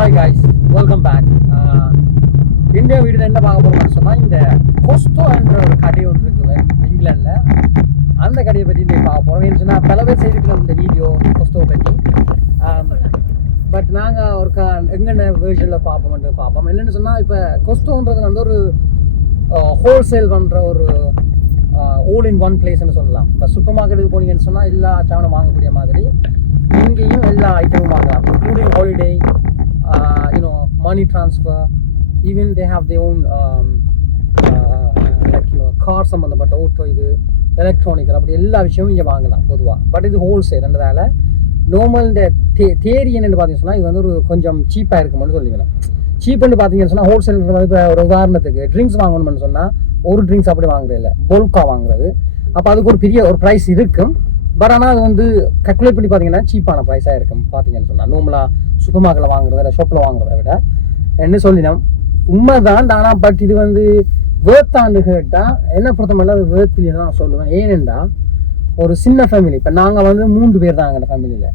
Hi guys welcome back India வீடு என்ன பார்க்க போகிறோம்னு சொன்னால் இந்த கொஸ்டோ என்ற ஒரு கடை ஒன்று இருக்குது இங்கிலாண்டில் அந்த கடையை பற்றி நீ பார்க்க போகிறோம் ஏன்னு சொன்னால் பல பேர் செய்திருக்கலாம் இந்த வீடியோ கொஸ்டோவை பற்றி பட் நாங்கள் ஒரு க எங்கென்ன வேர்ஷனில் பார்ப்போம்னு பார்ப்போம். என்னென்னு சொன்னால் இப்போ கொஸ்டோன்றது வந்து ஒரு ஹோல்சேல் பண்ணுற ஒரு ஆல் இன் ஒன் பிளேஸ்னு சொல்லலாம். இப்போ சூப்பர் மார்க்கெட்டுக்கு போனீங்கன்னு சொன்னால் எல்லா சாமானும் வாங்கக்கூடிய மாதிரி. இங்கேயும் எல்லா ஐட்டமும் வாங்கலாம் including holiday you know money transfer even they have they like, you know, car சம்மந்தப்பட்ட ஓட்டோ இது எலக்ட்ரானிக்கல் அப்படி எல்லா விஷயமும் இங்கே வாங்கலாம் பொதுவாக பட் இது ஹோல்சேல்ன்றதால நார்மல் இந்த தே தேரி என்னென்னு பார்த்தீங்கன்னு சொன்னால் இது வந்து ஒரு கொஞ்சம் சீப்பாக இருக்கும்னு சொல்லிக்கலாம் சீப்புன்னு பார்த்தீங்கன்னு சொன்னால் ஹோல்சேல் வந்து இப்போ ஒரு உதாரணத்துக்கு ட்ரிங்க்ஸ் வாங்கணும்னு சொன்னால் ஒரு ட்ரிங்க்ஸ் அப்படி வாங்குறது இல்லை பொல்கா வாங்குறது. அப்போ அதுக்கு ஒரு பெரிய ஒரு ப்ரைஸ் இருக்கும். பட் ஆனால் அது வந்து கல்குலேட் பண்ணி பார்த்தீங்கன்னா சீப்பான ப்ரைஸாக இருக்கும். பார்த்தீங்கன்னு சொன்னால் நோமலாக சூப்பர் மார்க்கெட்டில் வாங்குறத இல்லை ஷாப்பில் வாங்குறத விட. என்ன சொல்லினோம்? உண்மைதான் ஆனால் பட் இது வந்து வேர்த்தாண்டு கேட்டால் என்ன பொறுத்தமல்ல அது வேர்த்திலே தான் சொல்லுவேன். ஏனென்றா ஒரு சின்ன ஃபேமிலி இப்போ நாங்கள் வந்து மூன்று பேர் தான் எங்கள் ஃபேமிலியில்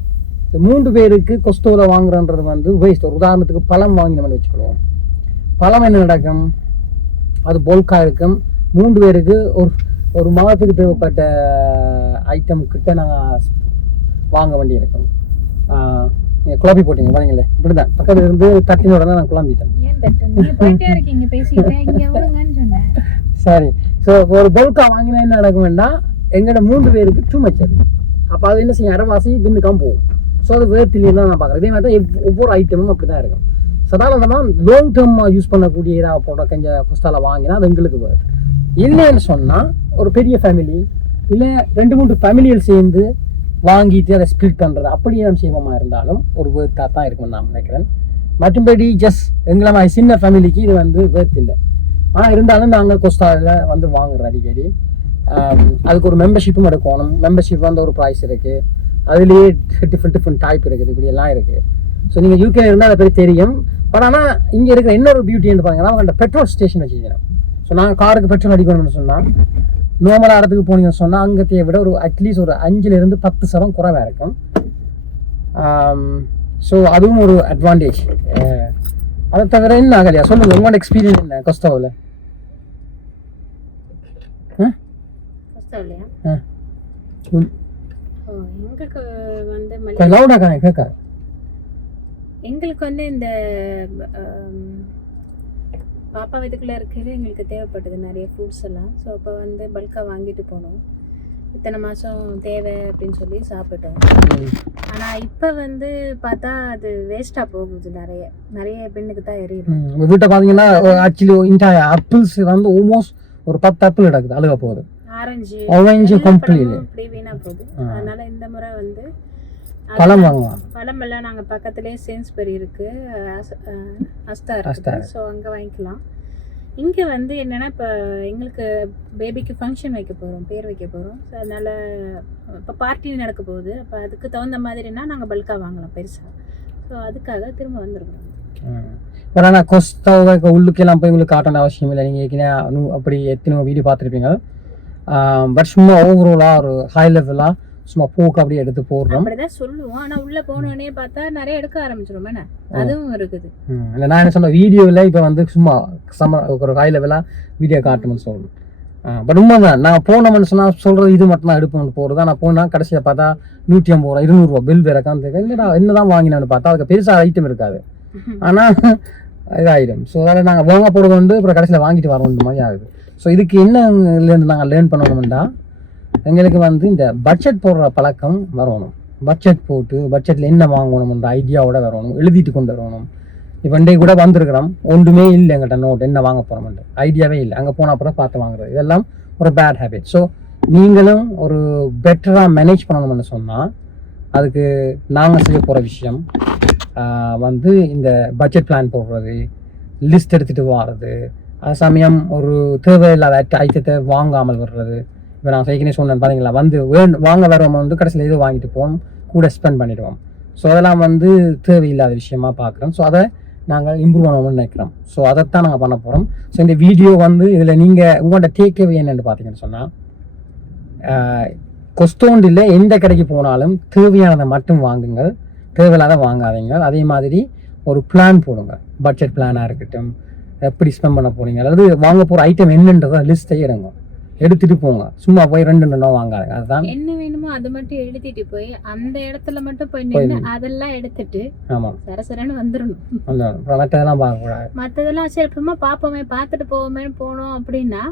இந்த மூன்று பேருக்கு கொஸ்டோவில் வாங்குறன்றது வந்து வேஸ்ட் ஒரு உதாரணத்துக்கு பழம் வாங்கினோம்னு வச்சுக்கிடுவோம் பழம் என்ன நடக்கும்? அது பொல்கா இருக்கும். மூன்று பேருக்கு ஒரு ஒரு மாதத்துக்கு தேவைப்பட்ட ஐட்டம் கிட்ட நாங்கள் வாங்க வேண்டி இருக்கும் நீங்கள் குழப்பி போட்டீங்க பாருங்களே. இப்படிதான். பக்கத்துல இருந்து தட்டின உடனே நான் குழம்பிட்டேன். சரி. ஸோ ஒரு பொல்கா வாங்கினா என்ன நடக்கும் வேண்டாம் எங்களோட மூன்று பேருக்கு டூ மச் அது. அப்போ அது என்ன செய்யும்? அரைவாசி பின்னுக்காம போகும். ஸோ அது வேர்த்திலேயே தான் நான் பார்க்குறேன். இதே மாதிரி தான் ஒவ்வொரு ஐட்டமும் அப்படி தான் இருக்கும் சாதாரணமாக லாங் டேர்மாக யூஸ் பண்ணக்கூடிய ஏதாவது ப்ராடக்ட் கொஞ்சம் குஸ்தால வாங்கினா அது எங்களுக்கு வேறு இல்லைன்னு சொன்னால் ஒரு பெரிய ஃபேமிலி இல்லை ரெண்டு மூன்று ஃபேமிலிகள் சேர்ந்து வாங்கிட்டு அதை ஸ்ப்ளிட் பண்ணுறது அப்படி நம்ம செய்வோமா இருந்தாலும் ஒரு வேர்த்தாக தான் இருக்கும்னு நான் நினைக்கிறேன். மற்றும்படி ஜஸ்ட் எங்களை மாதிரி சின்ன ஃபேமிலிக்கு இது வந்து வேர்த் இல்லை. ஆனால் இருந்தாலும் நாங்கள் கொஸ்டாவில் வந்து வாங்குறோம் அடிக்கடி. அதுக்கு ஒரு மெம்பர்ஷிப்பும் எடுக்கணும். மெம்பர்ஷிப் வந்து ஒரு ப்ரைஸ் இருக்குது அதுலேயே டிஃப்ரெண்ட் டிஃப்ரெண்ட் டைப் இருக்குது. இப்படி எல்லாம் இருக்குது ஸோ நீங்கள் யூகே இருந்தால் அதை பற்றி தெரியும். பட் ஆனால் இங்கே இருக்கிற இன்னொரு பியூட்டின்னு பார்த்தீங்கன்னா அவங்கள்ட்ட பெட்ரோல் ஸ்டேஷன் வச்சுக்கிறேன் ஸோ நாங்கள் காருக்கு பெட்ரோல் அடிக்கணும்னு சொன்னால் நார்மலாக இடத்துக்கு போனீங்கன்னு சொன்னால் அங்கத்தையை விட ஒரு அட்லீஸ்ட் ஒரு அஞ்சுலேருந்து பத்து சதம் குறைவாக இருக்கும். ஸோ அதுவும் ஒரு அட்வான்டேஜ் அதை தவிர என்ன ஆகலையா சொல்லுங்கள் உங்களோட எக்ஸ்பீரியன்ஸ் என்ன. ஓ, எங்களுக்கு வந்து இந்த பாப்பா வீட்டுக்குள்ள இருக்கிறது எங்களுக்கு தேவைப்பட்டது நிறைய ஃப்ரூட்ஸ் எல்லாம். ஸோ அப்போ வந்து பல்காக வாங்கிட்டு போனோம். இத்தனை மாதம் தேவை அப்படின்னு சொல்லி சாப்பிட்டோம். ஆனால் இப்போ வந்து பார்த்தா அது வேஸ்ட்டாக போகுது நிறைய. நிறைய பெண்ணுக்கு தான் உங்கள் வீட்டை பார்த்தீங்கன்னா ஆக்சுவலி இந்த ஆப்பிள்ஸ் வந்து ஆல்மோஸ்ட் ஒரு பத்து ஆப்பிள் கிடக்குது அழுக போகுது. Orange completely. பழமும் அப்படியே வீணாக போகுது. அதனால இந்த முறை வந்து பழம் வாங்குவோம் பழமெல்லாம் நாங்கள் பக்கத்துலேயே சேன்ஸ்பெரி இருக்கு. அஸ்- அஹ் அஸ்தா அஸ்தா. இருக்குது ஸோ அங்கே வாங்கிக்கலாம். இங்கே வந்து என்னென்னா இப்போ எங்களுக்கு பேபிக்கு ஃபங்க்ஷன் வைக்க போகிறோம் பேர் வைக்க போகிறோம் ஸோ அதனால் இப்போ பார்ட்டி நடக்க போகுது. அப்போ அதுக்கு தகுந்த மாதிரினா நாங்கள் பல்காக வாங்கலாம் பெருசாக ஸோ அதுக்காக திரும்ப வந்துருக்கோம். பட் ஆனால் கொஸ்தாவை உள்ளுக்கெல்லாம் போய் உங்களுக்கு காட்டணும் அவசியம் இல்லை. நீங்கள் ஏற்கனவே அப்படி எத்தனை வீடியோ பார்த்துருப்பீங்க. பட் சும்மா ஓவராலாக ஒரு ஹை லெவலாக சும்மா போக்கு அப்படியே எடுத்து போடுறோம். அப்படிதான் சொல்லுவோம். ஆனால் உள்ளே போனோடனே பார்த்தா நிறைய எடுக்க ஆரம்பிச்சிரும் என்ன அதுவும் இருக்குது. இல்லை நான் என்ன சொன்ன வீடியோவில் இப்போ வந்து சும்மா சம ஒரு ஹை லெவலாக வீடியோ காட்டணும்னு சொல்லணும். பட் உண்மை தான் நான் போனோம்னு சொன்னால் சொல்கிறது இது மட்டும் தான் எடுப்போம்னு போகிறது நான் போனால் கடைசியில் பார்த்தா நூற்றி ஐம்பது ரூபா இருநூறுவா பில் வேற காந்து என்னடா என்னதான் வாங்கினேன்னு பார்த்தா அதுக்கு பெருசாக ஐட்டம் இருக்காது. ஆனால் இதாயிடும் ஸோ அதனால் நாங்கள் வாங்க போகிறது வந்து அப்புறம் கடைசியில் வாங்கிட்டு வரோம் இந்த மாதிரி ஆகுது. ஸோ இதுக்கு என்ன நாங்கள் லேர்ன் பண்ணணும்டா? எங்களுக்கு வந்து இந்த பட்ஜெட் போடுற பழக்கம் வரணும். பட்ஜெட் போட்டு பட்ஜெட்டில் என்ன வாங்கணும்ன்ற ஐடியாவோட வரணும். எழுதிட்டு கொண்டு வரணும். இப்போ இன்றைக்கு கூட வந்திருக்கிறோம். ஒன்றுமே இல்லை எங்கள்கிட்ட நோட் என்ன வாங்க போகிறோம்ட்டு ஐடியாவே இல்லை. அங்கே போனால் அப்புறம் பார்த்து வாங்குறது. இதெல்லாம் ஒரு பேட் ஹேபிட் ஸோ நீங்களும் ஒரு பெட்டராக மேனேஜ் பண்ணணும்னு சொன்னால் அதுக்கு நாங்கள் செய்ய போகிற விஷயம் வந்து இந்த பட்ஜெட் பிளான் போடுறது லிஸ்ட் எடுத்துகிட்டு வர்றது அது சமயம் ஒரு தேவையில்லாத ஐட்டத்தை வாங்காமல் வர்றது இப்போ நான் சைக்கினே சொன்னேன் பார்த்தீங்களா வந்து வாங்க வரவங்க வந்து கடைசியில் இது வாங்கிட்டு போவோம் கூட ஸ்பெண்ட் பண்ணிடுவோம். ஸோ அதெல்லாம் வந்து தேவையில்லாத விஷயமா பார்க்குறோம் ஸோ அதை நாங்கள் இம்ப்ரூவ் பண்ணணும்னு நினைக்கிறோம். ஸோ அதைத்தான் நாங்கள் பண்ண போகிறோம் ஸோ இந்த வீடியோ வந்து இதில் நீங்கள் உங்களோட டேக்அவே என்னென்னு பார்த்தீங்கன்னு சொன்னால் கொஸ்தோண்டில் எந்த கடைக்கு போனாலும் தேவையானதை மட்டும் வாங்குங்கள். தேவையில்லாத வாங்காதீங்க அதே மாதிரி ஒரு பிளான் போடுங்க. பட்ஜெட் பிளானாக இருக்கட்டும் எப்படி ஸ்பெண்ட் பண்ண போகிறீங்க அதாவது வாங்க போகிற ஐட்டம் என்னன்றதை லிஸ்ட்டை இறங்கும் எடுத்துட்டு போங்க. சும்மா போய் ரெண்டு ரெண்டோ வாங்காதுங்க. அதுதான். என்ன வேணுமோ அது மட்டும் எழுதிட்டு போய் அந்த இடத்துல மட்டும் போய் நின்று அதெல்லாம் எடுத்துட்டு ஆமாம் சரசரன்னு வந்துடணும் அப்புறம் மற்றதெல்லாம் பார்க்கக்கூடாது. மற்றதெல்லாம் சரி அப்புறமா பார்ப்போமே. பார்த்துட்டு போவோமேன்னு போனோம் அப்படின்னா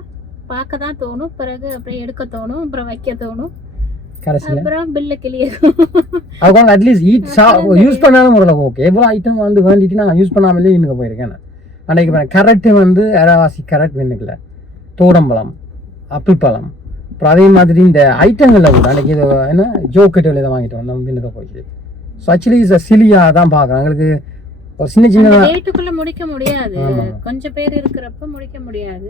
பார்க்க தான் தோணும். பிறகு அப்படியே எடுக்க தோணும். அப்புறம் வைக்க தோணும். கடைசியில்? அப்புறம் பில்லு கிளியர் அதுக்கு அட்லீஸ்ட் ஈட் சா யூஸ் பண்ணாத முறையில் ஓகே எவ்வளோ ஐட்டம் வந்து வேண்டிட்டு நான் யூஸ் பண்ணாமலே இன்னும் போயிருக்கேன் நான். அன்னைக்கு கரெக்டு வந்து அரைவாசி கரெக்ட் வேணுக்கல தோடம்பழம். அப்பிள் பழம். அப்புறம் அதே மாதிரி இந்த ஐட்டங்களில் கூட அன்னைக்கு இது என்ன ஜோக்கெட்டு இதை வாங்கிட்டு வந்தோம் பின்னதை போயிடுச்சு ஸோ ஆக்சுவலி இஸ் சிலியாக தான் பார்க்குறேன். எங்களுக்கு ஒரு சின்ன சின்ன டேட்டுக்குள்ள முடிக்க முடியாது. கொஞ்சம் பேர் இருக்கிறப்ப முடிக்க முடியாது.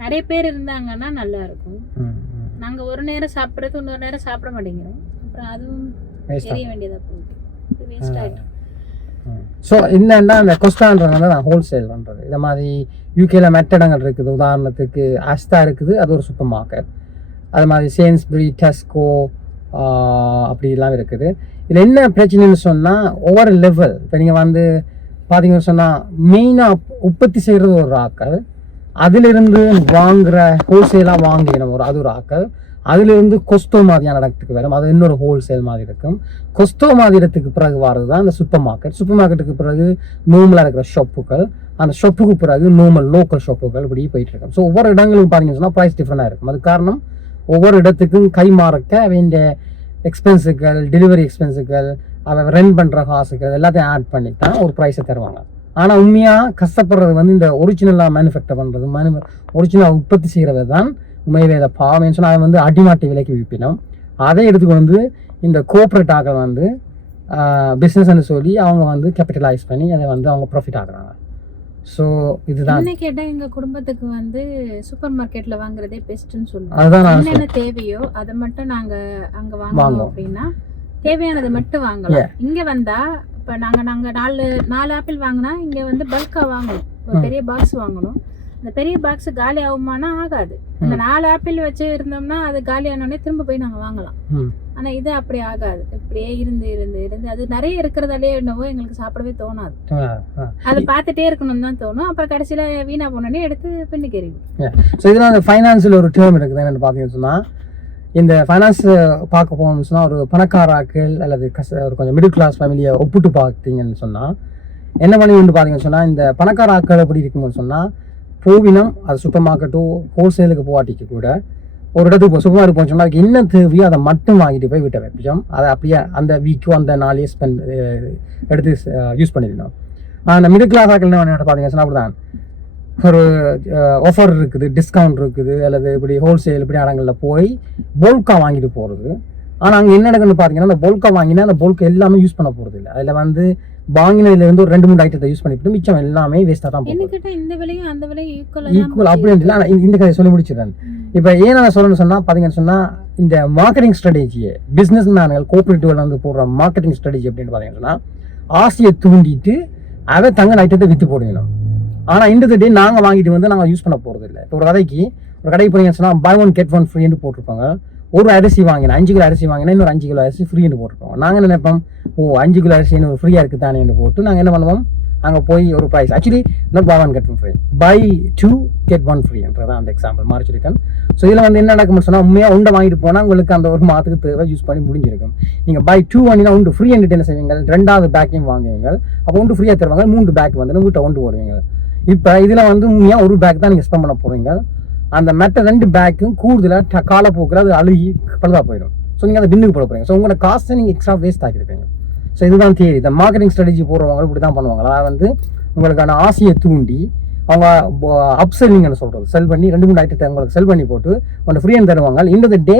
நிறைய பேர் இருந்தாங்கன்னா நல்லா இருக்கும். ம், ம். நாங்க ஒரு நேரம் சாப்பிடுறது இன்னொரு நேரம் சாப்பிட மாட்டேங்கிறோம். அப்புறம் அதுவும் தெரிய வேண்டியதா போகுது. வேஸ்ட் ஆயிட்டு. ஸோ என்னென்னா அந்த கொஸ்டான்றது நான் ஹோல்சேல் பண்ணுறது இந்த மாதிரி யூகேல மெட்டடங்கள் இருக்குது. உதாரணத்துக்கு அஸ்தா இருக்குது. அது ஒரு சூப்பர் மார்க்கெட் அது மாதிரி சேன்ஸ்பரி டெஸ்கோ அப்படிலாம் இருக்குது. இதில் என்ன பிரச்சனைன்னு சொன்னால் ஒவ்வொரு லெவல் இப்போ நீங்கள் வந்து பார்த்தீங்கன்னு சொன்னால் மெயினாக உற்பத்தி செய்கிறது ஒரு ஆக்கள். அதிலிருந்து வாங்குகிற ஹோல்சேலாக வாங்கிக்கணும் ஒரு அது ஒரு ஆக்கள். அதிலிருந்து கொஸ்தோ மாதிரியான இடத்துக்கு வரும். அது இன்னொரு ஹோல்சேல் மாதிரி இருக்கும். கொஸ்தோ மாதிரி இடத்துக்கு பிறகு வர்றது தான் அந்த சூப்பர் மார்க்கெட் சூப்பர் மார்க்கெட்டுக்கு பிறகு நோமலாக இருக்கிற ஷாப்புகள் அந்த ஷாப்புக்கு பிறகு நோமல் லோக்கல் ஷாப்புகள் இப்படி போயிட்டு இருக்கும். ஸோ ஒவ்வொரு இடங்களும் பார்த்தீங்கன்னு சொன்னால் ப்ரைஸ் டிஃப்ரெண்டாக இருக்கும். அது காரணம் ஒவ்வொரு இடத்துக்கும் கை மாறக்க வேண்டிய எக்ஸ்பென்ஸுகள் டெலிவரி எக்ஸ்பென்ஸுகள் அவன் ரெண்ட் பண்ணுற காசுகள் எல்லாத்தையும் ஆட் பண்ணி தான் ஒரு ப்ரைஸை தருவாங்க. ஆனால் உண்மையாக கஷ்டப்படுறது வந்து இந்த ஒரிஜினலாக மேனுஃபேக்சர் பண்ணுறது மேனு ஒரிஜினல் உற்பத்தி செய்கிறது தான் உண்மையிலே இதை பாவம்னு சொன்னால் அதை வந்து அடிமாட்டி விலைக்கு விற்பினோம் அதை எடுத்துக்கு வந்து இந்த கோஆப்ரேட் ஆக்கள் வந்து பிஸ்னஸ்ன்னு சொல்லி அவங்க வந்து கேபிட்டலைஸ் பண்ணி அதை வந்து அவங்க ப்ராஃபிட் ஆகுறாங்க ஸோ இதுதான். என்ன கேட்டா எங்க குடும்பத்துக்கு வந்து சூப்பர் மார்க்கெட்ல வாங்குறதே பெஸ்ட்னு சொல்லுவோம். அதுதான் என்னென்ன தேவையோ அதை மட்டும் நாங்க அங்க வாங்குவோம். அப்படின்னா தேவையானதை மட்டும் வாங்கலாம். இங்க வந்தா இப்ப நாங்க நாங்க நாலு நாலு ஆப்பிள் வாங்கினா இங்க வந்து பல்கா வாங்கணும். ஒரு. பெரிய பாக்ஸ் வாங்கணும். அந்த பெரிய பாக்ஸ் காலி ஆகுமானா ஆகாது. அந்த ம். நாலு ஆப்பிள் வச்சு இருந்தோம்னா அது காலி ஆனோடனே திரும்ப போய் நாங்க வாங்கலாம். ஆனா இது அப்படி ஆகாது. இப்படியே இருந்து இருந்து இருந்து. அது நிறைய இருக்கிறதாலே என்னவோ எங்களுக்கு சாப்பிடவே தோணாது. அதை பார்த்துட்டே இருக்கணும்னு தான் தோணும். அப்புறம் கடைசியில வீணா போனோடனே எடுத்து பின்னுக்கு எறிவோம் ஸோ இதில் அந்த ஃபைனான்ஸில் ஒரு டேர்ம் இருக்குது என்னென்னு பார்த்தீங்கன்னு சொன்னால் இந்த ஃபைனான்ஸ் பார்க்க போகணும்னு சொன்னால் ஒரு பணக்காராக்கள் அல்லது கச ஒரு கொஞ்சம் மிடில் கிளாஸ் ஃபேமிலியை ஒப்பிட்டு பார்த்தீங்கன்னு சொன்னால் என்ன பண்ணுவீங்கன்னு பார்த்தீங்கன்னு சொன்னால் இந்த பணக்கார ஆட்கள் எப்படி இருக்கும்னு சொன்னால் பூவினம் அது சூப்பர் மார்க்கெட்டோ ஹோல்சேலுக்கு போவாட்டிக்கு கூட ஒரு இடத்துக்கு இப்போ சூப்பர் மார்க்கெட் போச்சோம்னா அதுக்கு என்ன தேவையோ அதை மட்டும் வாங்கிட்டு போய் விட்ட வைப்போம் அதை அப்படியே அந்த வீக்கோ அந்த நாளையே ஸ்பெண்ட் எடுத்து யூஸ் பண்ணிடணும். அந்த மிடில் கிளாஸ் ஆக்கள் என்ன பண்ணி சொன்னால் அப்படிதான். ஒரு ஆஃபர் இருக்குது டிஸ்கவுண்ட் இருக்குது அல்லது இப்படி ஹோல்சேல் இப்படி இடங்களில் போய் போல்கா வாங்கிட்டு போகிறது ஆனால் அங்கே என்ன நடக்குன்னு பார்த்தீங்கன்னா அந்த போல்கா வாங்கினா அந்த போல்கா எல்லாமே யூஸ் பண்ண போகிறது இல்லை. அதில் வந்து வாங்கினதுலேருந்து ஒரு ரெண்டு மூணு ஐட்டத்தை யூஸ் பண்ணிவிட்டு மிச்சம் எல்லாமே வேஸ்ட்டாக தான் கேட்டா இந்த விலையும் அந்த விலையும் ஈக்குவலா ஈக்குவல் அப்படின்னு இல்லை ஆனால் இந்த கதையை சொல்லி முடிச்சிடுறேன். இப்போ ஏன் நான் சொல்லணும்னு சொன்னால் பார்த்தீங்கன்னு சொன்னால் இந்த மார்க்கெட்டிங் ஸ்ட்ராட்டஜியை பிஸ்னஸ் மேன்கள் கோஆப்ரேட்டிவ்ல வந்து போடுற மார்க்கெட்டிங் ஸ்ட்ராட்டஜி அப்படின்னு பார்த்தீங்கன்னு ஆசையை தூண்டிட்டு அதை தங்க ஐட்டத்தை விற்று போடுவீங்க ஆனால் இந்த டே நாங்கள் வாங்கிட்டு வந்து நாங்கள் யூஸ் பண்ண போகிறது இல்லை. இப்போ ஒரு கடைக்கு ஒரு கடைக்கு போனீங்கன்னு சொன்னால் பை ஒன் கெட் ஒன் ஃப்ரீன்னு போட்டிருப்பாங்க. ஒரு அரிசி வாங்கினா அஞ்சு கிலோ அரிசி வாங்கினா இன்னொரு அஞ்சு கிலோ அரிசி ஃப்ரீன்னு போட்டிருப்பாங்க நாங்கள் நினைப்போம்? ஓ அஞ்சு கிலோ அரிசி இன்னொரு ஃப்ரீயாக இருக்குது தானேன்னு போட்டு நாங்கள் என்ன பண்ணுவோம்? அங்கே போய் ஒரு price actually not buy one get one free buy two get one ஃப்ரீன்றதான் அந்த எக்ஸாம்பிள் மார்ச் ரிட்டன் ஸோ இதில் வந்து என்ன நடக்கும்னு சொன்னால் உண்மையாக உண்டை வாங்கிட்டு போனால் உங்களுக்கு அந்த ஒரு மாதத்துக்கு தேவை யூஸ் பண்ணி முடிஞ்சிருக்கும். நீங்கள் பை டூ வாங்கினா உண்டு ஃப்ரீ என்கிட்ட என்ன செய்வீங்க ரெண்டாவது பேக்கையும் வாங்குவீங்க அப்போ உண்டு ஃப்ரீயாக தருவாங்க மூன்று பேக் வந்து உங்கள்கிட்ட கொண்டு போடுவீங்க இப்போ இதில் வந்து உண்மையாக ஒரு பேக் தான் நீங்கள் ஸ்பெண்ட் பண்ண போகிறீங்க அந்த மெட்டை ரெண்டு பேக்கும் கூடுதலாக காலப்போக்கில் அது அழுகி பழுதாக போயிடும். ஸோ நீங்கள் அதை பின்னுக்கு போட போகிறீங்க ஸோ உங்களோட காசை நீங்கள் எக்ஸ்ட்ரா வேஸ்ட் ஆக்கியிருப்பீங்க. ஸோ இதுதான் தேரி இந்த மார்க்கெட்டிங் ஸ்ட்ராட்டஜி போடுறவங்க இப்படி தான் பண்ணுவாங்க. அதாவது வந்து உங்களுக்கான ஆசையை தூண்டி அவங்க அப்செல்லிங்னு சொல்கிறது செல் பண்ணி ரெண்டு மூணு ஐட்டத்தை உங்களுக்கு செல் பண்ணி போட்டு உங்களை ஃப்ரீயாக தருவாங்க. இந்த டே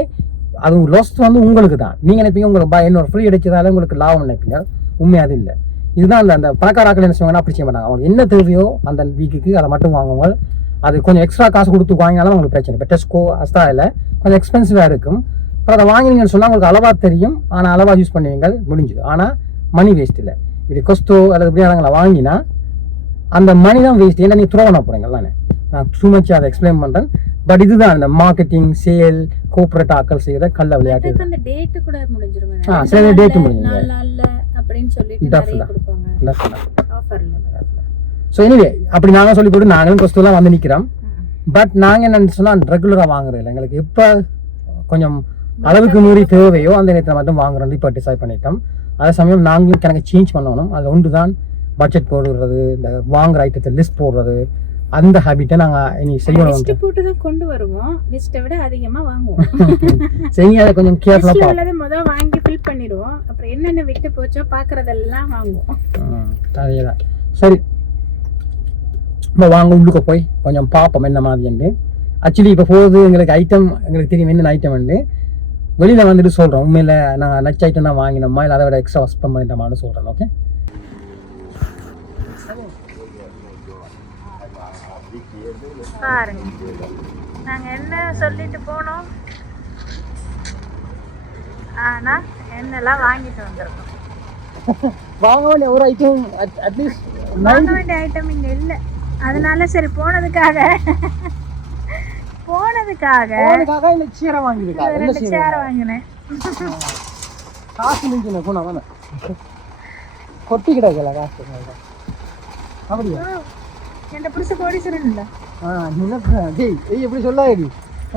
அது லாஸ் வந்து உங்களுக்கு தான். நீங்கள் நினைப்பீங்க உங்களுக்கு பா இன்னொரு ஃப்ரீ அடிச்சதால உங்களுக்கு லாபம் நினைப்பீங்க. உண்மை அது இல்லை. இதுதான் அந்த அந்த பணக்காராக்கள் என்ன செய்வாங்கன்னா அப்படி செய்ய மாட்டாங்க. அவங்க என்ன தேவையோ அந்த வீக்குக்கு அதை மட்டும் வாங்குவாங்க. அது கொஞ்சம் எக்ஸ்ட்ரா காசு கொடுத்து வாங்கினாலும் உங்களுக்கு பிரச்சனை இப்போ டெஸ்கோ அஸ்தா இல்லை. கொஞ்சம் எக்ஸ்பென்சிவாக இருக்கும். அப்புறம் அதை வாங்கினீங்கன்னு சொன்னால் உங்களுக்கு அளவாக தெரியும். ஆனால் அளவாக யூஸ் பண்ணுவீங்க. முடிஞ்சுது. ஆனால் மணி வேஸ்ட் இல்லை. இப்படி கொஸ்டோ அல்லது இப்படி இடங்களை வாங்கினா அந்த மணி தான் வேஸ்ட் ஏன்னா நீ த்ரோ பண்ண போகிறீங்க தானே நான் டூ மச் அதை எக்ஸ்பிளைன் பண்ணுறேன் பட் இதுதான் இந்த மார்க்கெட்டிங் சேல் கோஆப்ரேட் ஆக்கள் செய்கிற கள்ள விளையாட்டு டேட்டு ஆ. நாலு நாள்ல அப்படின்னு சொல்லிட்டு Duff நிறைய தான். ஸோ எனிவே அப்படி நாங்கள் சொல்லி போட்டு நாங்களும் கொஸ்துலாம் வந்து நிற்கிறோம் பட் நாங்கள் என்ன சொன்னால் ரெகுலராக வாங்குறோம் இல்லை. எங்களுக்கு எப்போ கொஞ்சம் அளவுக்கு மீறி தேவையோ அந்த நேரத்தில் மட்டும் வாங்குறோம் இப்போ டிசைட் பண்ணிட்டோம். அதே சமயம் நாங்களும் கணக்கு சேஞ்ச் பண்ணணும். அது ஒன்று தான் பட்ஜெட் போடுறது இந்த வாங்குற ஐட்டத்தை லிஸ்ட் போடுறது அந்த ஹேபிட்டை நாங்கள் இனி செய்யணும் லிஸ்ட் போட்டு தான் கொண்டு வருவோம். லிஸ்ட்டை விட அதிகமா வாங்குவோம். செய்ய அதை கொஞ்சம் கேர்ஃபுல்லாக பார்ப்போம். முதல் வாங்கி ஃபில் பண்ணிடுவோம். அப்புறம் என்னென்ன விட்டு போச்சோ பாக்குறதெல்லாம் வாங்குவோம். ம், அதேதான். சரி இப்போ வாங்க உள்ளுக்க போய் கொஞ்சம் பார்ப்போம் என்ன மாதிரின்னு ஆக்சுவலி இப்போ போகுது எங்களுக்கு ஐட்டம் எங்களுக்கு தெரியும் என்னென்ன ஐட்டம் வந்து வெளியில் வந்துட்டு சொல்கிறோம் உண்மையில் நான் நச்சு ஐட்டம் தான் வாங்கினோமா? இல்லை அதை விட எக்ஸ்ட்ரா ஸ்பெண்ட் பண்ணிட்டோமான்னு சொல்கிறேன் ஓகே பாருங்க. நாங்க என்ன சொல்லிட்டு போனோம்? ஆனா என்னெல்லாம் வாங்கிட்டு வந்திருக்கோம்? வாங்க வேண்டிய ஒரு ஐட்டம் அட்லீஸ்ட் வாங்க வேண்டிய ஐட்டம் இங்க இல்ல. அதனால சரி போனதுக்காக. போனதுக்காக போனதுக்காக இந்த சீரை என்ன ரெண்டு வாங்கினேன். காசு மிஞ்சின குணம் தானே? கொட்டி கிடக்கல காசு. அப்படியா? என் புடிச்ச கோடீஸ்வரன் இல்ல ஆ நினைப்ப டேய் ஏய் எப்படி சொல்லாதடி?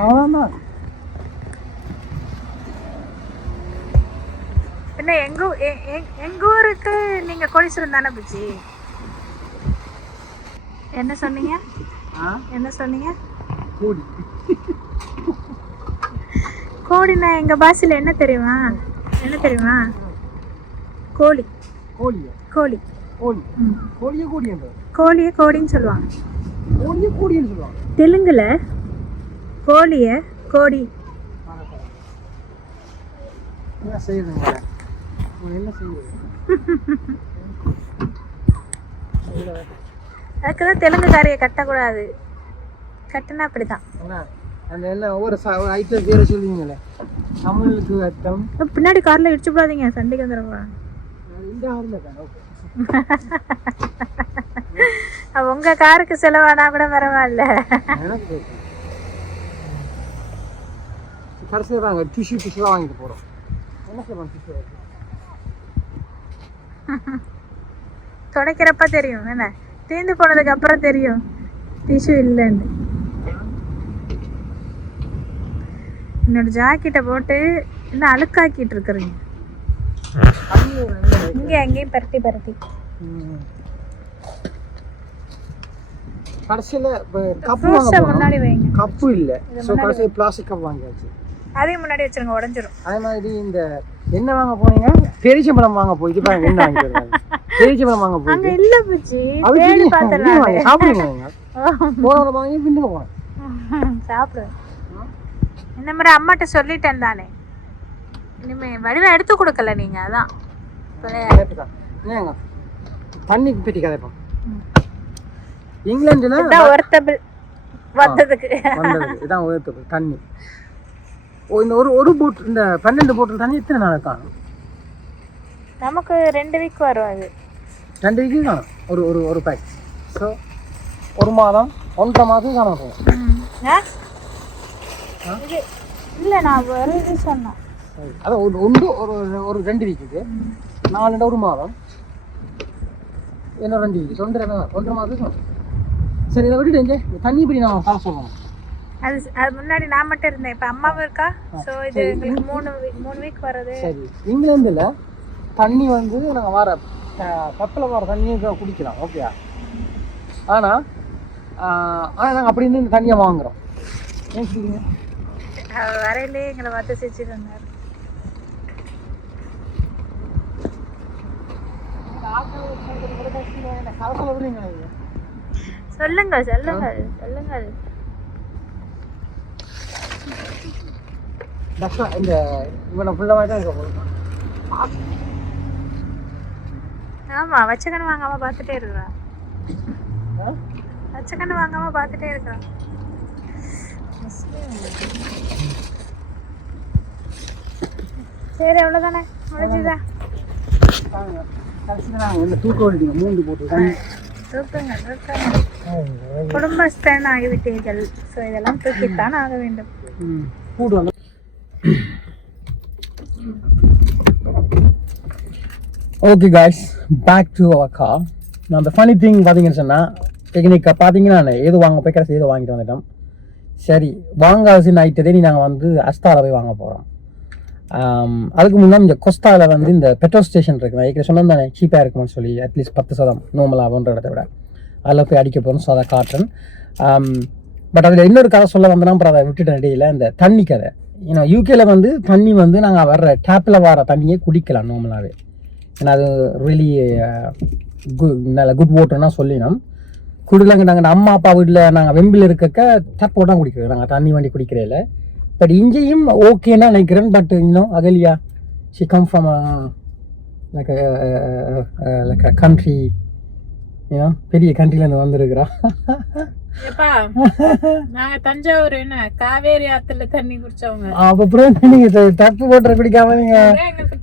அவ்வளோதான் பின்ன எங்க எங்க ஊருக்கு நீங்க கோடீஸ்வரன் தானே புச்சி என்ன சொன்னீங்க? ஆ? என்ன சொன்னீங்க? கூடி. கோடினா எங்க பாஷையில என்ன தெரியுமா? என்ன தெரியுமா? கோழி. கோழியா? கோழி. கோழி. ம். கோழியே கோடின்றது கோழிய கோடின்னு சொல்லுவாங்க. கோழியே கோடின்னு சொல்லுவாங்க. தெலுங்குல கோழிய கோடி. என்ன அதுக்குதான் தெலுங்குக்காரைய கட்டக்கூடாது. கட்டுனா அப்படிதான். அந்த என்ன ஒவ்வொரு ஐட்டம் பேரை சொல்லுவீங்களே தமிழுக்கு அர்த்தம். பின்னாடி கார்ல இடிச்சு விடாதீங்க சண்டைக்கு வந்துடுறோம் இந்த உங்க காருக்கு செலவானா கூட பரவாயில்ல. கடைசியில் நாங்கள் டிஷ்யூ டிஷ்யூ வாங்கிட்டு போகிறோம் என்ன செய்வோம் டிஷ்யூ துடைக்கிறப்ப தெரியும் என்ன? தீர்ந்து போனதுக்கு அப்புறம் தெரியும். டிஷ்யூ இல்லைன்னு. என்னோட ஜாக்கெட்டை போட்டு இன்னும் அழுக்காக்கிட்டு இருக்கிறீங்க? இங்கே அங்கேயும் பரட்டி பரட்டி. கடைசியில் கப்பு முன்னாடி வைங்க. கப்பு இல்லை. ஸோ கடைசியில் பிளாஸ்டிக் கப் வாங்கியாச்சு. அதையும் முன்னாடி வச்சிருங்க உடஞ்சிரும். அதே மாதிரி இந்த என்ன வாங்க போனீங்க? பெரிச்சம்பழம் வாங்க போயிட்டு பாருங்க என்ன வருவாங்க பெரிச்சம்பழம் வாங்க அங்க போயிட்டு இல்ல பூச்சி. இது வாங்க, சாப்பிடுங்க போனவங்க வாங்கி பின்னுங்க போனேன் சாப்பிடு. இந்த மாதிரி அம்மாட்ட சொல்லிட்டேன் தானே. இனிமே வடிவம் எடுத்து கொடுக்கல நீங்க அதான். ஏங்க தண்ணிக்கு பெட்டி கதைப்போம் இங்கிலாந்துல இதான் ஒர்த்தபிள் வந்ததுக்கு. வந்தது இதான் உயர்த்து தண்ணி. இந்த ஒரு ஒரு போட் இந்த பன்னெண்டு போட்டில் தண்ணி எத்தனை நாள் காணும்? நமக்கு ரெண்டு வீக் வரும் அது. ரெண்டு வீக்கும் காணும்? ஒரு ஒரு ஒரு பேக் ஸோ ஒரு மாதம் ஒன்றரை மாதம் காண போகும் ஆ? இது இல்ல நான் ஒரு இது சொன்னேன். அதான் ஒரு ஒன்று ஒரு ஒரு ரெண்டு வீக்குக்கு நாலு ஒரு மாதம். இன்னும் ரெண்டு வீக்கு ஒன்றரை ஒன்றரை மாதம் காணும். சரி இதை விட்டுட்டு தண்ணி இப்படி நான் காசு சொல்லணும். அது அது முன்னாடி நான் மட்டும் இருந்தேன். இப்ப அம்மாவும் இருக்கா? சோ இது எங்களுக்கு மூணு மூணு வீக் வருது சரி. இங்கிலாந்துல தண்ணி வந்து நாங்கள் வர கப்பில் வர தண்ணியை தான் குடிக்கலாம். ஓகே ஆனால் ஆனால் நாங்கள் அப்படி இருந்து தண்ணியை வாங்குறோம். ஏன் சொல்றீங்க? அவர் வரையிலே எங்களை பார்த்து சிரிச்சுட்டு இருந்தாரு. சொல்லுங்க சொல்லுங்க சொல்லுங்க. தக்ஷா இந்த இவனை ஃபுல்லாக தான் இருக்க போகிறோம் ஆமா வச்சக்கண்ணு வாங்காம பார்த்துட்டே இருக்கிறா. வச்சக்கண்ணு வாங்காம பார்த்துட்டே இருக்கிறா. சரி அவ்வளோதானே முடிஞ்சுதா? குடும்பஸ்தன் ஆகிவிட்டீர்கள் ஸோ இதெல்லாம் தூக்கித்தான் ஆக வேண்டும். Okay guys back to our car நான் அந்த ஃபனி திங் பார்த்தீங்கன்னு சொன்னால் இன்னைக்கு பார்த்தீங்கன்னா நான் ஏதோ வாங்க போய் கடைசி ஏதோ வாங்கிட்டு வந்துட்டோம். சரி வாங்காசி நைட்டு தேடி நாங்கள் வந்து அஸ்தாவில் போய் வாங்க போகிறோம் அதுக்கு முன்னாடி இந்த கொஸ்தாவில் வந்து இந்த பெட்ரோல் ஸ்டேஷன் இருக்குது நான் ஏற்கனவே சொன்னேன் தானே சீப்பாக இருக்குமான்னு சொல்லி அட்லீஸ்ட் பத்து சதம் நோமல் ஆகுன்ற இடத்த விட. அதில் போய் அடிக்க போகிறோம் ஸோ அதை காட்டுறேன். பட் அதில் இன்னொரு கதை சொல்ல வந்தேன்னா அப்புறம் அதை விட்டுட்டேன் இடையில. இந்த தண்ணி கதை. ஏன்னா யூகேல வந்து தண்ணி வந்து நாங்கள் வர்ற டேப்பில் வர தண்ணியே குடிக்கலாம் நார்மலாகவே ஏன்னா அது ரியலி கு uh, நல்ல குட் வாட்டர்னா சொல்லினோம். குடிலாங்க நாங்கள் அம்மா அப்பா வீட்டில் நாங்கள் வெம்பில் இருக்க டேப் தான் குடிக்கிறோம். நாங்கள் தண்ணி வண்டி குடிக்கிறதில்ல பட் இங்கேயும் ஓகேன்னா நினைக்கிறேன். பட் இன்னும் Ahalya she come from like like country ஏன்னா பெரிய கண்ட்ரிலேருந்து வந்திருக்கிறா. எப்பா நாங்க தஞ்சாவூர் என்ன காவேரி ஆத்துல தண்ணி குடிச்சவங்க. அப்போ அப்புறம் நீங்கள் டப்பு வாட்டர் குடிக்காம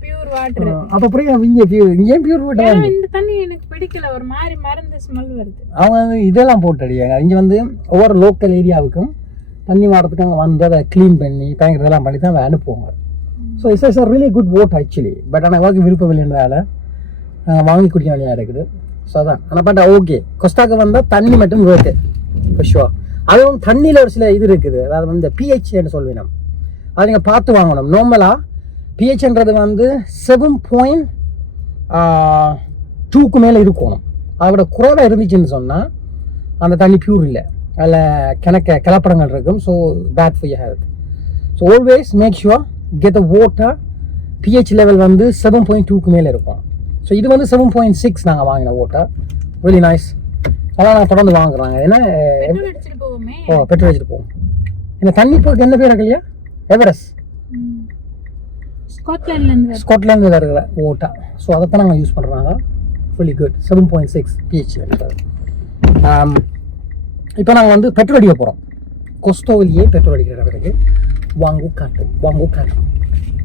பியூர் வாட்டர் அப்போ அப்புறம் இங்கே பியூர் இங்கேயும் பியூர் வாட்டர் இந்த தண்ணி எனக்கு பிடிக்கல? ஒரு மாதிரி மருந்து ஸ்மெல் வருது. அவங்க இதெல்லாம் போட்டு அடியாங்க இங்கே வந்து ஒவ்வொரு லோக்கல் ஏரியாவுக்கும் தண்ணி மாறத்துக்கு அங்கே வந்து அதை க்ளீன் பண்ணி பயங்கர இதெல்லாம் பண்ணி தான் அனுப்புவாங்க. So it's is really good vote actually but ஆனால் வாக்கு விருப்பம் இல்லைன்றதால வாங்கி குடிக்க வேண்டியதாக இருக்குது. ஸோ அதான். ஆனால் பட் ஓகே கொஸ்டாக்கு வந்தால் தண்ணி மட்டும் ஓகே ஷோ அதுவும் தண்ணியில் ஒரு சில இது இருக்குது. அதாவது வந்து பிஹெச்னு சொல்வேன் அதை நீங்கள் பார்த்து வாங்கணும். நார்மலாக பிஹெச்ன்றது வந்து செவன் பாயிண்ட் டூக்கு மேலே இருக்கணும். அதோட குறைவாக இருந்துச்சுன்னு சொன்னால் அந்த தண்ணி பியூர் இல்லை. அதில் கிணக்க கலப்படங்கள் இருக்கும். So bad for your health so always make sure get the water pH level வந்து செவன் பாயிண்ட் டூக்கு மேலே இருக்கும். ஸோ இது வந்து செவன் பாயிண்ட் சிக்ஸ் நாங்கள் வாங்கின வாட்டர் வெரி நைஸ் அதான் நாங்கள் தொடர்ந்து வாங்குறாங்க ஏன்னா ஓ பெட்ரோல் வச்சுட்டு போவோம். இந்த தண்ணி போக்கு என்ன பேர் இல்லையா? எவரெஸ்ட் ஸ்காட்லாண்ட்ல இருந்து வருது. ஸ்காட்லாண்டில் இருக்கிற ஓட்டா ஸோ அதை தான் நாங்கள் யூஸ் பண்ணுறாங்க fully good seven point six pH இப்போ நாங்கள் வந்து பெட்ரோல் அடிக்க போகிறோம் கொஸ்டோவிலேயே பெட்ரோல் அடிக்கிற இடத்துக்கு. வாங்கு காட்டு. வாங்கு காட்டு.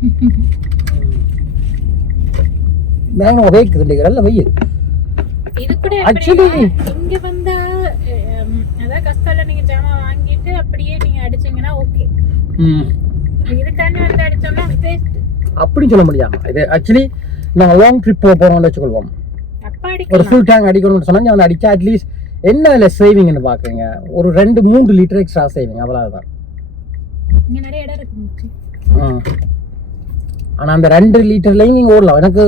மேங்க வேக்குது நல்ல வெயில். இது கூட எப்படின்னா, இங்க வந்தா அதாவது கஸ்தால நீங்க ஜாமான் வாங்கிட்டு அப்படியே நீங்க அடிச்சீங்கன்னா ஓகே. இதுக்காண்டி வந்து அடிச்சோம்னா வேஸ்ட் அப்படி சொல்ல முடியாம. இது ஆக்சுவலி நாங்கள் லாங் ட்ரிப் போக போகிறோம்னு வச்சுக்கொள்வோம். ஒரு ஃபுல் டேங்க் அடிக்கணும்னு சொன்னால் வந்து அடிச்சா அட்லீஸ்ட் என்ன இல்லை சேவிங்னு பார்க்குறீங்க ஒரு ரெண்டு மூன்று லிட்டர் எக்ஸ்ட்ரா சேவிங் அவ்வளோதான். ஆனால் அந்த ரெண்டு லிட்டர்லையும் நீங்கள் ஓடலாம். எனக்கு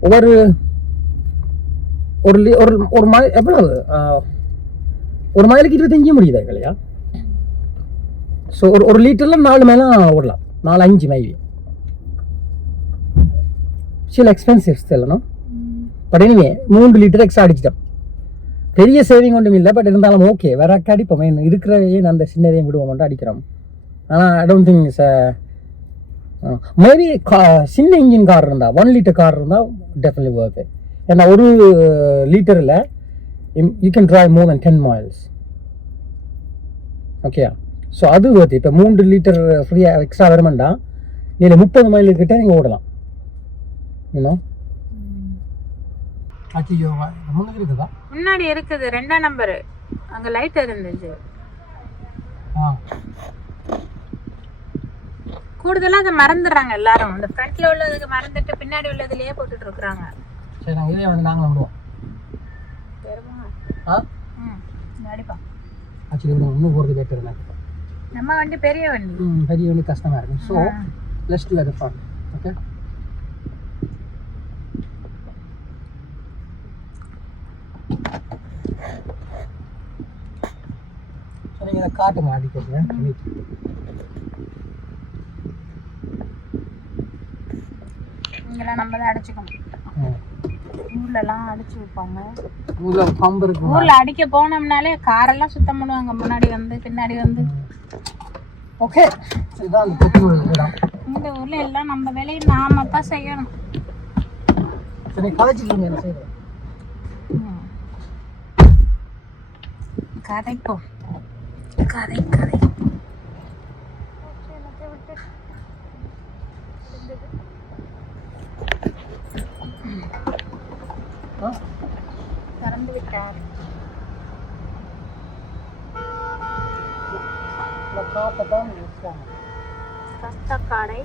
ஒவ்வொரு ஒரு ஒரு ஒரு மைல் எவ்வளவு ஒரு மைலுக்கு இருபத்தஞ்சு முடியுதா இல்லையா ஸோ ஒரு ஒரு லிட்டரில் நாலு மேலாம் ஓடலாம் நாலு அஞ்சு மைல் சில எக்ஸ்பென்சிவ்ஸ் தெரியணும் பட் எனிவே மூன்று லிட்டர் எக்ஸ்ட்ரா அடிச்சிட்டோம் பெரிய சேவிங் ஒன்றும் இல்லை பட் இருந்தாலும் ஓகே வேற அடிப்போம் ஏன் இருக்கிற அந்த சின்னதையும் விடுவோம் மட்டும் அடிக்கிறோம் ஆனால் I don't think is maybe சின்ன இன்ஜின் கார் இருந்தால் ஒன் லிட்டர் கார் இருந்தால் டெஃபினெட்லி ஒர்த் ஏன்னா ஒரு லிட்டரில் you can drive more then ten miles okay so அது worth இப்போ மூன்று லிட்டர் ஃப்ரீயாக எக்ஸ்ட்ரா வருமெண்டா நீங்கள் முப்பது மைல் கிட்ட நீங்கள் ஓடலாம். இன்னும் அச்சியோ முன்னுக்கு இருக்குதா? முன்னாடி இருக்குது ரெண்டாம் நம்பர் அங்க லைட் இருந்துச்சு. ஆ. கூடுதலா அதை மறந்துடுறாங்க எல்லாரும். இந்த ஃப்ரண்ட்ல உள்ளதுக்கு மறந்துட்டு பின்னாடி உள்ளதுலயே போட்டுட்டு இருக்கிறாங்க சரி நாங்கள் இதே வந்து நாங்களும் விடுவோம். ஆ? ம் அடிப்பா ஆக்சுவலி இன்னும் போகிறது பெட்டர் எனக்கு நம்ம வண்டி பெரிய வண்டி. ம் பெரிய கஷ்டமாக இருக்கும். ஸோ லெஸ் டு அது ஃபார் ஓகே இதை காட்டுங்க அடிக்கிறீங்க. இங்கெல்லாம் நம்ம தான் அடிச்சுக்கணும். ஊர்ல எல்லாம் அடிச்சு வைப்பாங்க. ஊரில் பம்பு இருக்கும்? ஊர்ல அடிக்க போனோம்னாலே காரெல்லாம் சுத்தம் பண்ணுவாங்க. முன்னாடி வந்து பின்னாடி வந்து. ஓகே. இதுதான் இந்த ஊர்ல எல்லாம் நம்ம வேலையை நாம தான் செய்யணும். சரி என்ன. கதைப்போம். கதை கதை ஆ திறந்து விட்டார் கஸ்தக்காடை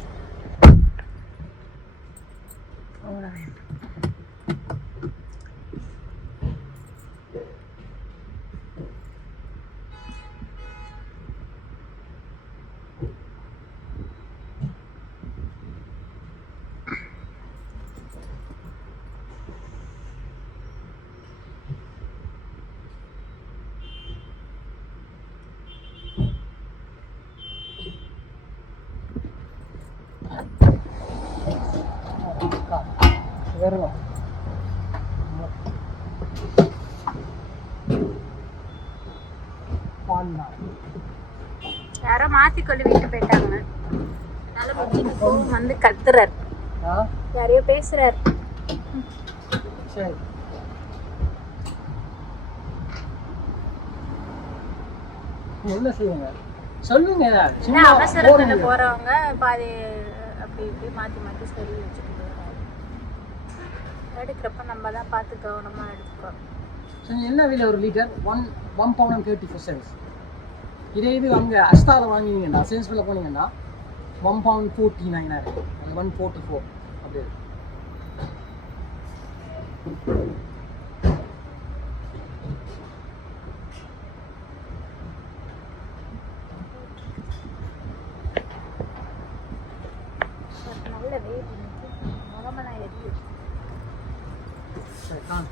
வருவோம் யாரோ மாத்தி கொண்டு வீட்டு போயிட்டாங்க. நல்ல கோவம் வந்து கத்துறாரு. யாரையோ பேசுறாரு. சரி. என்ன செய்யுங்க சொல்லுங்க சும்மா அவசரத்துல. போறவங்க பாதி அப்படி இப்படி மாத்தி மாத்தி சொல்லி வச்சுட்டு எடுக்கிறப்ப நம்ம தான் பார்த்து கவனமா எடுத்துக்கணும். சரி, என்ன விலை ஒரு litre one one pound thirty four cents இதே இது அங்கே அஸ்தாவில் வாங்கினீங்கன்னா சேல்ஸ்பில் போனீங்கன்னா ஒன் பவுண்ட் ஃபோர்ட்டி நைனாக இருக்கும் அந்த ஒன் ஃபோர்ட்டி ஃபோர் அப்படி இருக்கு. நல்ல வெயில் இன்னைக்கு. முகமெல்லாம் எரியுது சரி காண்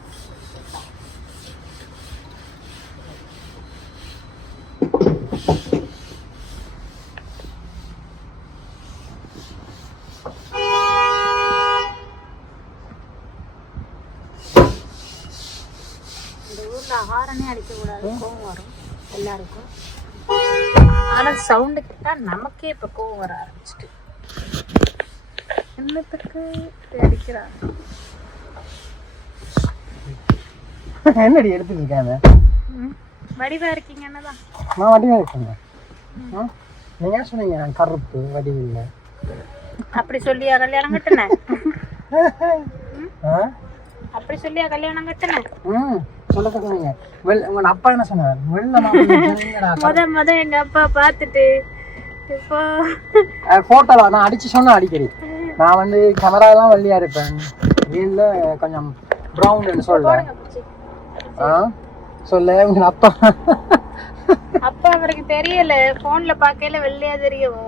இந்த ஊர்ல ஹாரனே அடிக்க கூடாது கோவம் வரும். எல்லாருக்கும். ஆனா சவுண்டு கேட்டா நமக்கே இப்ப கோவம் வர ஆரம்பிச்சிட்டு. என்னத்துக்கு அடிக்கிறாங்க? என்னடி எடுத்துட்டு இருக்காங்க. வடிவா இருக்கீங்க என்னதான்? நான் வடிவா இருக்கேங்க. ஏன் சொன்னீங்க நான் கருப்பு வடிவில் அப்படி சொல்லியா கல்யாணம் கட்டுன? அப்படி சொல்லியா கல்யாணம் கட்டுன? ம் சொல்ல சொன்னீங்க வெள் உங்களோட அப்பா என்ன சொன்னார்? வெள்ள முத எங்க அப்பா பார்த்துட்டு இப்போ ஃபோட்டோவில் நான் அடிச்சு சொன்னேன் அடிக்கடி. நான் வந்து கேமராலாம் வெள்ளையா இருப்பேன். வீல்ல கொஞ்சம் ப்ரௌன் பிடிச்சி. ஆ? சொல்ல உங்க அப்பா. அப்பா அவருக்கு தெரியல. போன்ல பார்க்கையில வெள்ளையா தெரியும்.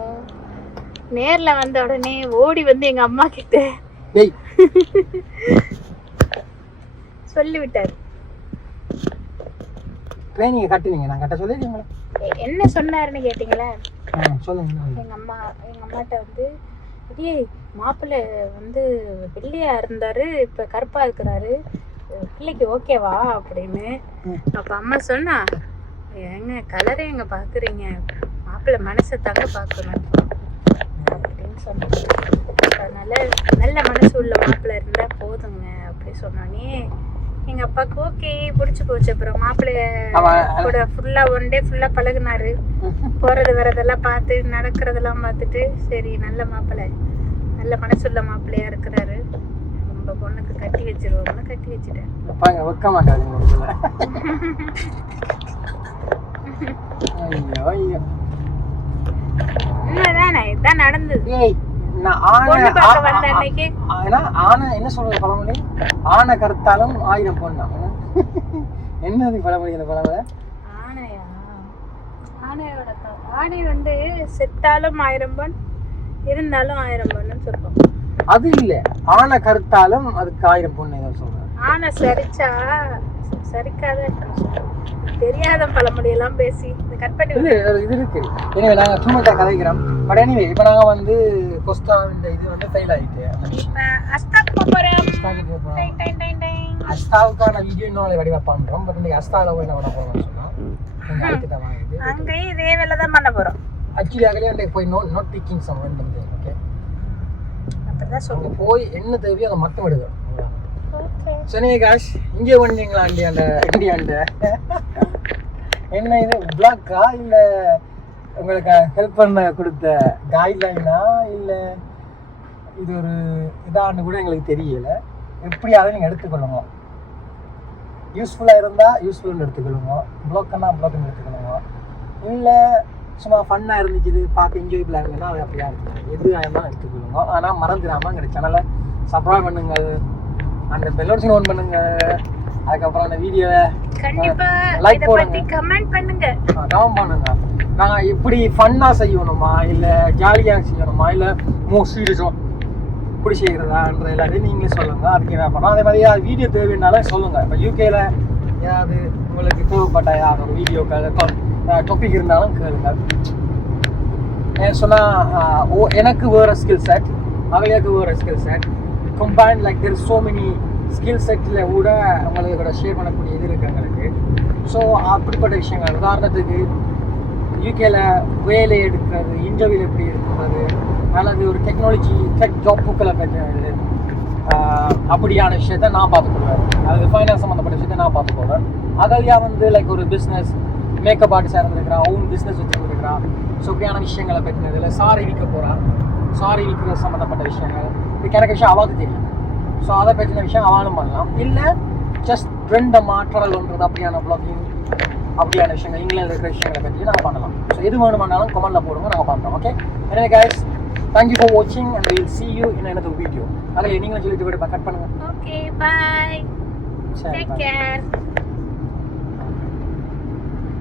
நேர்ல வந்த உடனே ஓடி வந்து எங்க அம்மா கிட்ட டேய். சொல்லி விட்டாரு ட்ரைனிங்கை கட்டுவீங்க. நான் கட்ட சொல்லிடுங்களா எ- என்ன சொன்னாருன்னு கேட்டீங்களா? சொல்லுங்க எங்க அம்மா எங்க அம்மாட்ட வந்து டேய் மாப்பிள்ளை வந்து வெள்ளையா இருந்தாரு இப்ப கருப்பா இருக்கிறாரு. பிள்ளைக்கு ஓகேவா? அப்படின்னு. அப்ப அம்மா சொன்னா ஏங்க கலரே எங்க பாக்குறீங்க. மாப்பிள்ளை மனசை தாங்க பார்க்கணும் அப்படின்னு சொன்னாங்க. அதனால நல்ல மனசு உள்ள மாப்பிள்ளை இருந்தா போதுங்க அப்படி சொன்னோடனே எங்க அப்பாவுக்கு ஓகே பிடிச்சி போச்சு. அப்புறம் மாப்பிள்ளைய கூட ஃபுல்லா ஒன் டே ஃபுல்லா பழகுனாரு. போறது வரதெல்லாம் பார்த்து நடக்கிறதெல்லாம் பார்த்துட்டு சரி நல்ல மாப்பிள்ளை. நல்ல மனசுள்ள மாப்பிள்ளையா இருக்கிறாரு. நம்ம பொண்ணுக்கு கட்டி வச்சிருவோம்னு கட்டி வச்சுட்டேன். வைக்க மாட்டாங்க உங்களை. ஐயோ ஐயோ. உண்மைதானே? இதுதான் நடந்தது. ஆனை ஆனா ஆனை என்ன சொல்றது பழமொழி? ஆனை கருத்தாலும் ஆயிரம் பொண்ணா என்னது பழமொழி அந்த பழமொழி? க- ஆணை வந்து செத்தாலும் ஆயிரம் பொன் இருந்தாலும் ஆயிரம் பொண்ணுன்னு சொல்லுவோம் அது இல்ல. ஆனை கருத்தாலும் அதுக்கு ஆயிரம் பொண்ணு சொல்றேன் ஆனை சரிச்சா சரிக்காத தெரியாத பழமொழியெல்லாம் பேசி கட் பண்ணி இது இது இருக்கு. எனவே நாங்க சும்மா கதைக்கிறோம். பட் எனிவே இப்போ நாங்க வந்து கொஸ்டா இந்த இது வந்து ஃபெயில் ஆயிட்டு. அஸ்தாக்கு டைங் அஸ்தாவுக்கான வீடியோ இன்னும் வடிவா பண்றோம் பட் இன்னைக்கு அஸ்தாவில் போய் என்ன பண்ண போறோம்னு சொன்னா அங்கேயும் இதே வேலை தான் பண்ண போறோம். ஆக்சுவலி அகலே அன்றைக்கு போய் நோட் நோட் பிக்கிங் சம் வந்து ஓகே அப்படிதான் சொல்லுவோம். போய் என்ன தேவையோ அதை மட்டும் எடுக்கிறோம் சொன்னீங்க காஷ் இங்கே வந்தீங்களா ஆண்டி அந்த இந்தியாண்ட என்ன இது பிளாக்கா இல்லை உங்களுக்கு ஹெல்ப் பண்ண கொடுத்த கைட்லைனா இல்லை இது ஒரு இதான்னு கூட எங்களுக்கு தெரியல. எப்படியாவது நீங்கள் எடுத்துக்கொள்ளுங்க. யூஸ்ஃபுல்லாக இருந்தால் யூஸ்ஃபுல்னு எடுத்துக்கொள்ளுங்க. ப்ளோக்கன்னா ப்ளோக்கன் எடுத்துக்கொள்ளுங்க. இல்லை சும்மா ஃபன்னாக இருந்துச்சு பார்க்க என்ஜாய் இருந்ததுன்னா அது அப்படியா இருக்குது. எது வேணாலும் எடுத்துக்கொள்ளுங்க. ஆனால் மறந்துடாமல் எங்கள் சேனலை சப்ஸ்கிரைப் பண்ணுங்கள். அந்த பெல்லோட்ஸ் ஓன் பண்ணுங்கள் அதுக்கப்புறம் அந்த வீடியோவை கண்டிப்பா. போடுங்க. பத்தி கமெண்ட் பண்ணுங்க. கமெண்ட் பண்ணுங்க. நான் இப்படி ஃபன்னாக செய்யணுமா இல்லை ஜாலியாக செய்யணுமா இல்லை மோ சீரியஸும் இப்படி செய்கிறதான்ற எல்லாத்தையும் நீங்களே சொல்லுங்க. அதுக்கு என்ன பண்ணோம் அதே மாதிரி ஏதாவது வீடியோ தேவைன்னாலும் சொல்லுங்க. இப்போ யூகேல ஏதாவது உங்களுக்கு தேவைப்பட்ட ஏதாவது ஒரு வீடியோக்கள் டாபிக் இருந்தாலும் கேளுங்க. ஏன் சொன்னால் எனக்கு வேறு ஸ்கில் செட் அகலியாக்கு வேறு skill set combined like there is so ஸ்கில் செட்டில் கூட உங்களுக்கு கூட ஷேர் பண்ணக்கூடிய இது இருக்குது எங்களுக்கு. ஸோ அப்படிப்பட்ட விஷயங்கள். உதாரணத்துக்கு யூகேல வேலை எடுக்கிறது இன்டர்வியூல எப்படி இருக்கிறது அல்லது ஒரு டெக்னாலஜி டெக் ஜாப் புக்கில் பெற்றது அப்படியான விஷயத்த நான் பார்த்துக்கொள்வேன். அது ஃபைனான்ஸ் சம்மந்தப்பட்ட விஷயத்த நான் பார்த்துக்கொள்வேன். அகல்யா வந்து லைக் ஒரு பிஸ்னஸ் மேக்கப் ஆர்டிஸ்டாக இருந்திருக்கிறான் ஓன் பிஸ்னஸ் வச்சுருக்கிறான் ஸோ இப்படியான விஷயங்களை பற்றினதில் இல்லை சாரி விற்க போகிறான் சாரி விற்கிற சம்மந்தப்பட்ட விஷயங்கள். இது எனக்கு விஷயம் அவாவுக்கு தெரியும். ஸோ அதை பற்றின விஷயம் அவனும் பண்ணலாம். இல்லை ஜஸ்ட் ட்ரெண்டை மாற்றல் ஒன்றது அப்படியான பிளாகிங் அப்படியான விஷயங்கள் இங்கிலாந்து இருக்கிற விஷயங்களை பற்றி நாங்கள் பண்ணலாம். ஸோ எது வேணுமானாலும் கமெண்ட்டில் போடுங்க நாங்கள் பண்ணுறோம் ஓகே எனவே guys தேங்க்யூ ஃபார் வாட்சிங் and will see you in another video அதில் நீங்களும் சொல்லிட்டு போய்ட்டு கட் பண்ணுங்கள் ஓகே பாய் சரி